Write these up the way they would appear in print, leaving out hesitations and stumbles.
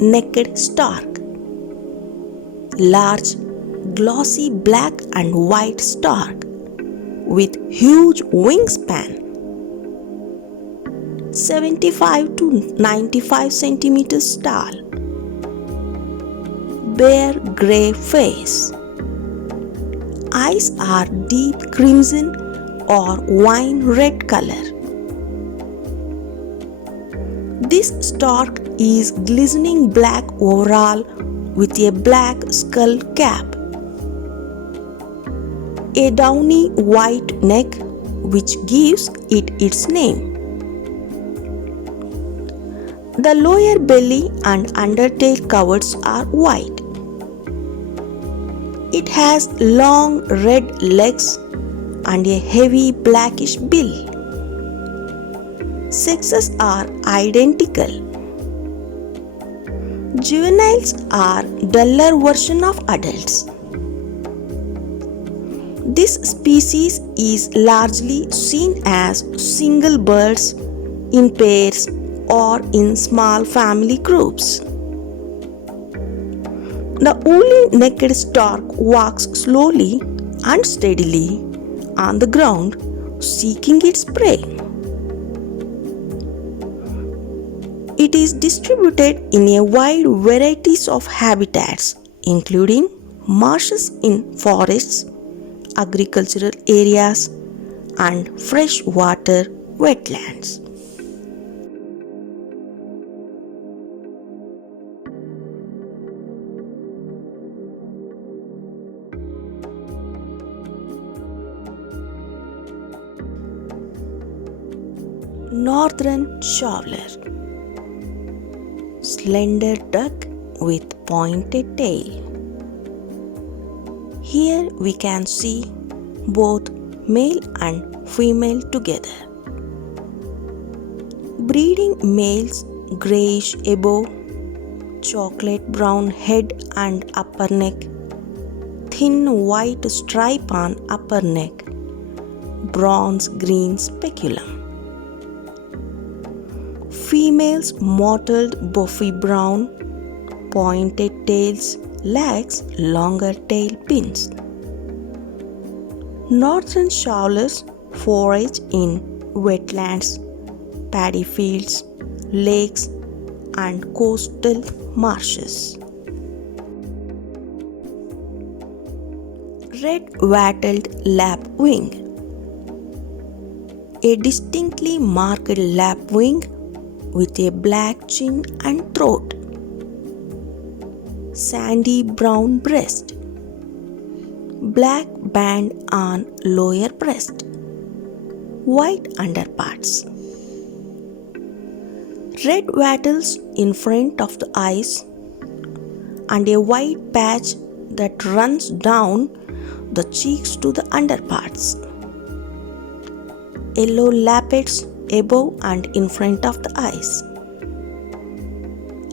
necked stork. Large, glossy black and white stork with huge wingspan, 75 to 95 centimeters tall. Bare grey face. Eyes are deep crimson or wine red color. This stork is glistening black overall with a black skull cap. A downy white neck which gives it its name. The lower belly and undertail coverts are white. It has long red legs and a heavy blackish bill. Sexes are identical. Juveniles are duller version of adults. This species is largely seen as single birds, in pairs, or in small family groups. The woolly necked stork walks slowly and steadily on the ground, seeking its prey. It is distributed in a wide variety of habitats, including marshes in forests, agricultural areas, and freshwater wetlands. Northern Shoveler. Slender duck with pointed tail. Here we can see both male and female together. Breeding males grayish above, chocolate brown head and upper neck, thin white stripe on upper neck, bronze green speculum. Females mottled buffy brown, pointed tails, legs longer tail pins. Northern shovelers forage in wetlands, paddy fields, lakes, and coastal marshes. Red-wattled lapwing. A distinctly marked lapwing with a black chin and throat. Sandy brown breast. Black band on lower breast. White underparts. Red wattles in front of the eyes and a white patch that runs down the cheeks to the underparts. Yellow lappets above and in front of the eyes,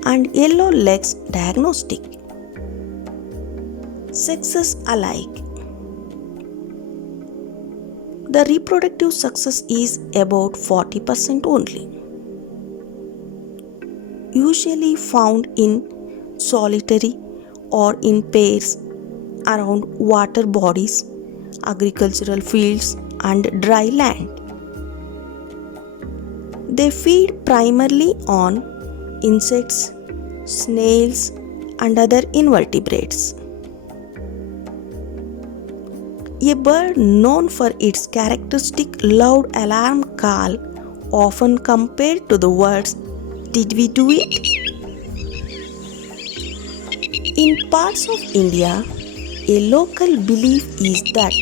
and yellow legs diagnostic. Sexes alike. The reproductive success is about 40% only. Usually found in solitary or in pairs around water bodies, agricultural fields, and dry land. They feed primarily on insects, snails, and other invertebrates. A bird known for its characteristic loud alarm call, often compared to the words, "Did we do it?" In parts of India, a local belief is that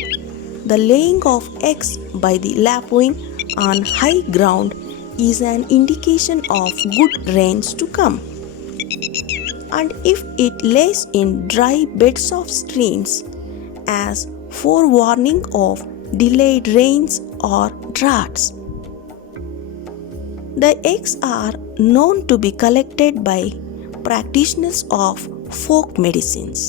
the laying of eggs by the lapwing on high ground is an indication of good rains to come, and if it lays in dry beds of streams as forewarning of delayed rains or droughts. The eggs are known to be collected by practitioners of folk medicines.